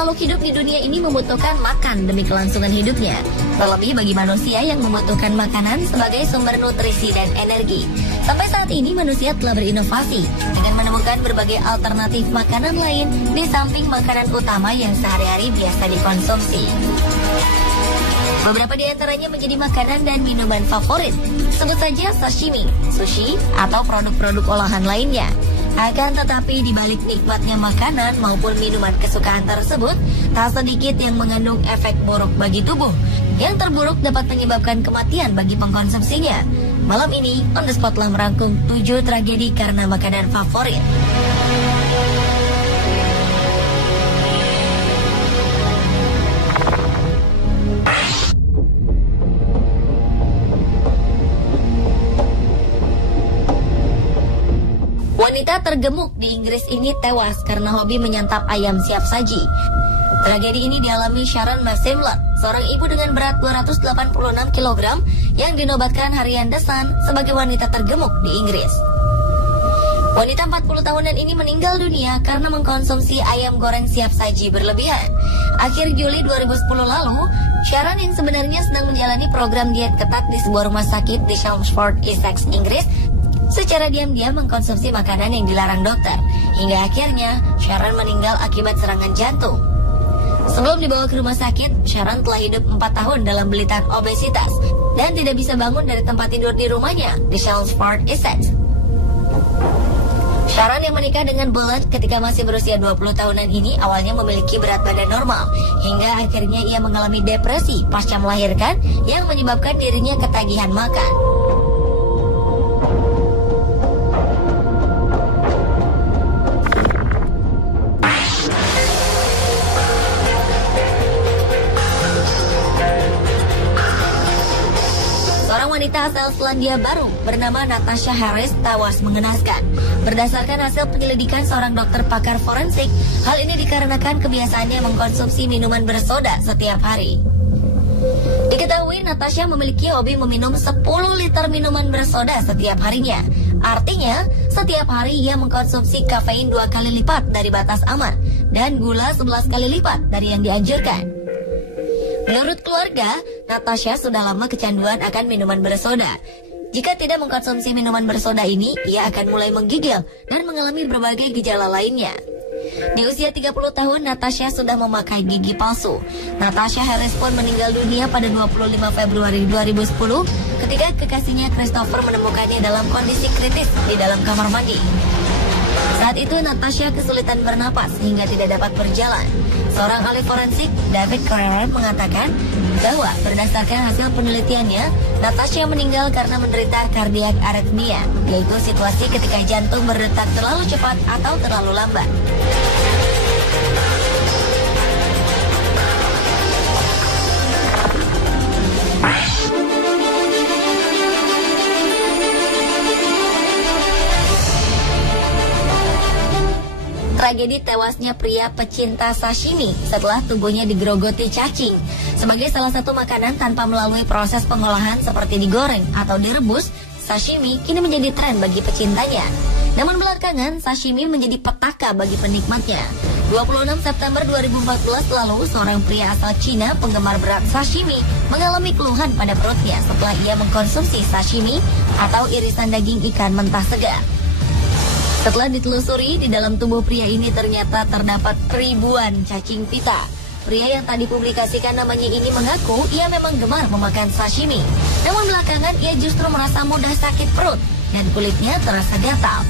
makhluk hidup di dunia ini membutuhkan makan demi kelangsungan hidupnya. Terlebih bagi manusia yang membutuhkan makanan sebagai sumber nutrisi dan energi. Sampai saat ini manusia telah berinovasi dengan menemukan berbagai alternatif makanan lain di samping makanan utama yang sehari-hari biasa dikonsumsi. Beberapa di antaranya menjadi makanan dan minuman favorit. Sebut saja sashimi, sushi, atau produk-produk olahan lainnya. Akan tetapi di balik nikmatnya makanan maupun minuman kesukaan tersebut, tak sedikit yang mengandung efek buruk bagi tubuh. Yang terburuk dapat menyebabkan kematian bagi pengkonsumsinya. Malam ini, On The Spot telah merangkum 7 tragedi karena makanan favorit. Wanita tergemuk di Inggris ini tewas karena hobi menyantap ayam siap saji. Tragedi ini dialami Sharon Maximler, seorang ibu dengan berat 286 kg yang dinobatkan harian The Sun sebagai wanita tergemuk di Inggris. Wanita 40 tahunan ini meninggal dunia karena mengkonsumsi ayam goreng siap saji berlebihan. Akhir Juli 2010 lalu, Sharon yang sebenarnya sedang menjalani program diet ketat di sebuah rumah sakit di Chelmsford, Essex, Inggris, secara diam-diam mengkonsumsi makanan yang dilarang dokter. Hingga akhirnya Sharon meninggal akibat serangan jantung. Sebelum dibawa ke rumah sakit, Sharon telah hidup 4 tahun dalam belitan obesitas dan tidak bisa bangun dari tempat tidur di rumahnya di Chelmsford, Essex. Sharon yang menikah dengan Bullen ketika masih berusia 20 tahunan ini awalnya memiliki berat badan normal. Hingga akhirnya ia mengalami depresi pasca melahirkan yang menyebabkan dirinya ketagihan makan. Wanita asal Selandia Baru bernama Natasha Harris tewas mengenaskan. Berdasarkan hasil penyelidikan seorang dokter pakar forensik, hal ini dikarenakan kebiasaannya mengkonsumsi minuman bersoda setiap hari. Diketahui Natasha memiliki hobi meminum 10 liter minuman bersoda setiap harinya. Artinya, setiap hari ia mengkonsumsi kafein 2 kali lipat dari batas aman dan gula 11 kali lipat dari yang dianjurkan. Menurut keluarga, Natasha sudah lama kecanduan akan minuman bersoda. Jika tidak mengkonsumsi minuman bersoda ini, ia akan mulai menggigil dan mengalami berbagai gejala lainnya. Di usia 30 tahun, Natasha sudah memakai gigi palsu. Natasha Harris pun meninggal dunia pada 25 Februari 2010 ketika kekasihnya Christopher menemukannya dalam kondisi kritis di dalam kamar mandi. Saat itu Natasha kesulitan bernapas hingga tidak dapat berjalan. Seorang ahli forensik, David Carrera, mengatakan bahwa berdasarkan hasil penelitiannya, Natasha meninggal karena menderita kardiak arrhythmia, yaitu situasi ketika jantung berdetak terlalu cepat atau terlalu lambat. Tragedi tewasnya pria pecinta sashimi setelah tubuhnya digerogoti cacing. Sebagai salah satu makanan tanpa melalui proses pengolahan seperti digoreng atau direbus, sashimi kini menjadi tren bagi pecintanya. Namun belakangan, sashimi menjadi petaka bagi penikmatnya. 26 September 2014 lalu, seorang pria asal Cina penggemar berat sashimi mengalami keluhan pada perutnya setelah ia mengkonsumsi sashimi atau irisan daging ikan mentah segar. Setelah ditelusuri, di dalam tubuh pria ini ternyata terdapat ribuan cacing pita. Pria yang tak dipublikasikan namanya ini mengaku ia memang gemar memakan sashimi. Namun belakangan ia justru merasa mudah sakit perut dan kulitnya terasa gatal.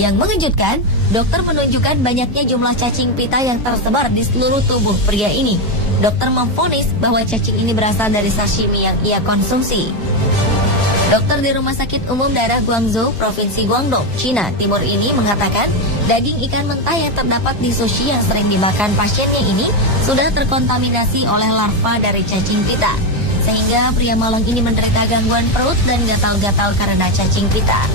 Yang mengejutkan, dokter menunjukkan banyaknya jumlah cacing pita yang tersebar di seluruh tubuh pria ini. Dokter memvonis bahwa cacing ini berasal dari sashimi yang ia konsumsi. Dokter di Rumah Sakit Umum Daerah Guangzhou, Provinsi Guangdong, Cina Timur ini mengatakan daging ikan mentah yang terdapat di sushi yang sering dimakan pasiennya ini sudah terkontaminasi oleh larva dari cacing pita. Sehingga pria malang ini menderita gangguan perut dan gatal-gatal karena cacing pita.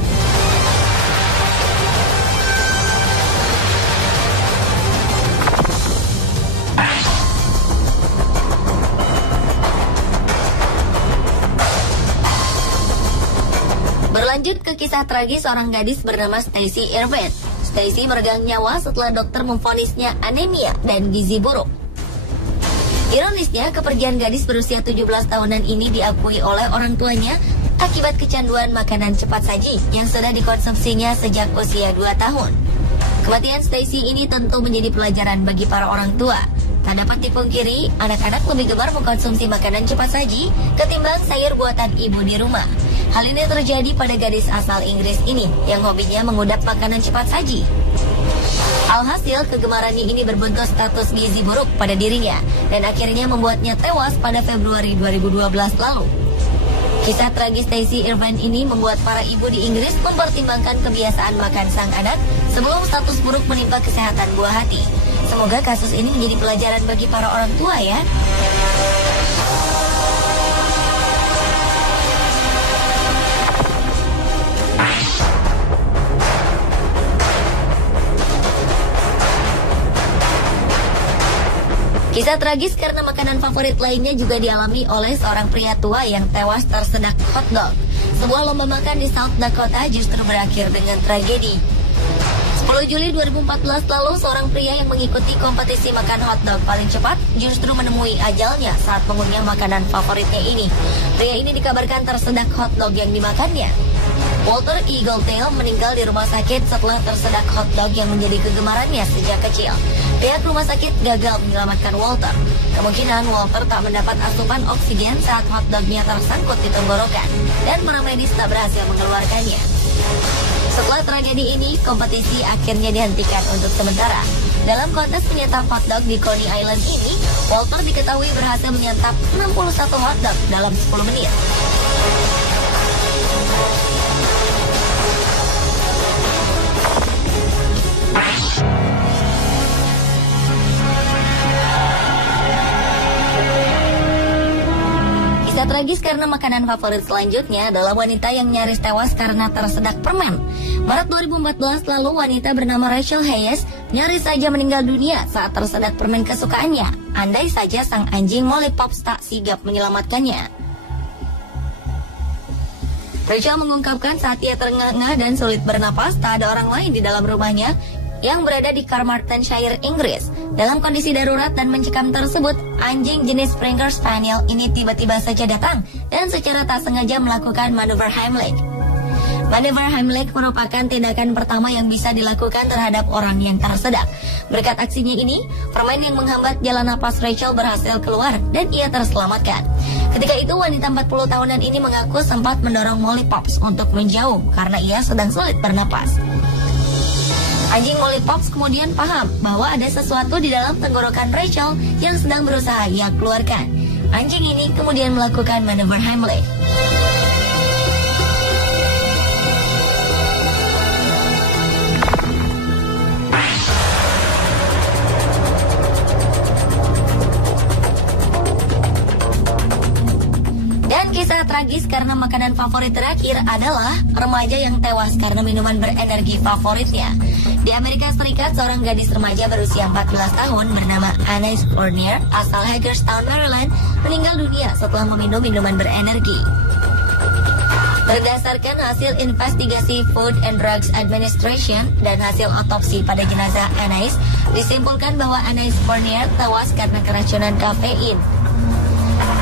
Lanjut ke kisah tragis seorang gadis bernama Stacy Irvine. Stacy meregang nyawa setelah dokter memvonisnya anemia dan gizi buruk. Ironisnya, kepergian gadis berusia 17 tahunan ini diakui oleh orang tuanya akibat kecanduan makanan cepat saji yang sudah dikonsumsinya sejak usia 2 tahun. Kematian Stacy ini tentu menjadi pelajaran bagi para orang tua. Tak dapat dipungkiri, anak-anak lebih gemar mengkonsumsi makanan cepat saji ketimbang sayur buatan ibu di rumah. Hal ini terjadi pada gadis asal Inggris ini yang hobinya mengudap makanan cepat saji. Alhasil, kegemarannya ini berbentuk status gizi buruk pada dirinya dan akhirnya membuatnya tewas pada Februari 2012 lalu. Kisah tragis Stacy Irvine ini membuat para ibu di Inggris mempertimbangkan kebiasaan makan sang anak sebelum status buruk menimpa kesehatan buah hati. Semoga kasus ini menjadi pelajaran bagi para orang tua ya. Kisah tragis karena makanan favorit lainnya juga dialami oleh seorang pria tua yang tewas tersedak hotdog. Sebuah lomba makan di South Dakota justru berakhir dengan tragedi. 10 Juli 2014 lalu, seorang pria yang mengikuti kompetisi makan hotdog paling cepat justru menemui ajalnya saat mengunyah makanan favoritnya ini. Pria ini dikabarkan tersedak hotdog yang dimakannya. Walter Eagletail meninggal di rumah sakit setelah tersedak hotdog yang menjadi kegemarannya sejak kecil. Pihak rumah sakit gagal menyelamatkan Walter. Kemungkinan Walter tak mendapat asupan oksigen saat hotdognya tersangkut di tenggorokan dan para medis tak berhasil mengeluarkannya. Setelah tragedi ini, kompetisi akhirnya dihentikan untuk sementara. Dalam kontes menyantap hotdog di Coney Island ini, Walter diketahui berhasil menyantap 61 hotdog dalam 10 menit. Kisah tragis karena makanan favorit selanjutnya adalah wanita yang nyaris tewas karena tersedak permen. Maret 2014 lalu, wanita bernama Rachel Hayes nyaris saja meninggal dunia saat tersedak permen kesukaannya. Andai saja sang anjing Molly Pops tak sigap menyelamatkannya. Rachel mengungkapkan saat ia terengah-engah dan sulit bernapas, tak ada orang lain di dalam rumahnya yang berada di Carmarthenshire, Inggris. Dalam kondisi darurat dan mencekam tersebut, anjing jenis Springer Spaniel ini tiba-tiba saja datang dan secara tak sengaja melakukan manuver Heimlich. Manuver Heimlich merupakan tindakan pertama yang bisa dilakukan terhadap orang yang tersedak. Berkat aksinya ini, permen yang menghambat jalan napas Rachel berhasil keluar dan ia terselamatkan. Ketika itu, wanita 40 tahunan ini mengaku sempat mendorong Molly Pops untuk menjauh karena ia sedang sulit bernapas. Anjing Molly Pops kemudian paham bahwa ada sesuatu di dalam tenggorokan Rachel yang sedang berusaha ia keluarkan. Anjing ini kemudian melakukan manuver Heimlich. Dan kisah tragis karena makanan favorit terakhir adalah remaja yang tewas karena minuman berenergi favoritnya. Di Amerika Serikat, seorang gadis remaja berusia 14 tahun bernama Anais Fournier asal Hagerstown, Maryland meninggal dunia setelah meminum minuman berenergi. Berdasarkan hasil investigasi Food and Drugs Administration dan hasil otopsi pada jenazah Anais, disimpulkan bahwa Anais Fournier tewas karena keracunan kafein.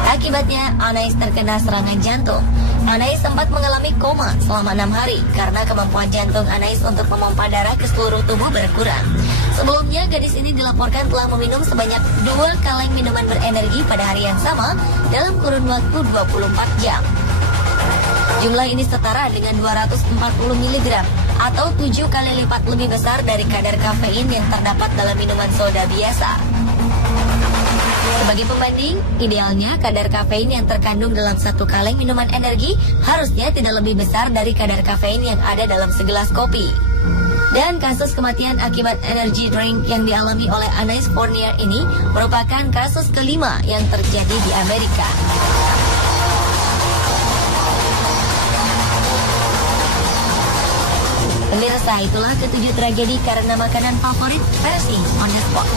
Akibatnya, Anais terkena serangan jantung. Anais sempat mengalami koma selama 6 hari karena kemampuan jantung Anais untuk memompa darah ke seluruh tubuh berkurang. Sebelumnya, gadis ini dilaporkan telah meminum sebanyak 2 kaleng minuman berenergi pada hari yang sama dalam kurun waktu 24 jam. Jumlah ini setara dengan 240 mg atau 7 kali lipat lebih besar dari kadar kafein yang terdapat dalam minuman soda biasa. Sebagai pembanding, idealnya kadar kafein yang terkandung dalam 1 kaleng minuman energi harusnya tidak lebih besar dari kadar kafein yang ada dalam segelas kopi. Dan kasus kematian akibat energy drink yang dialami oleh Anais Fournier ini merupakan kasus kelima yang terjadi di Amerika. Pemirsa, itulah ke-7 tragedi karena makanan favorit versi On The Spot.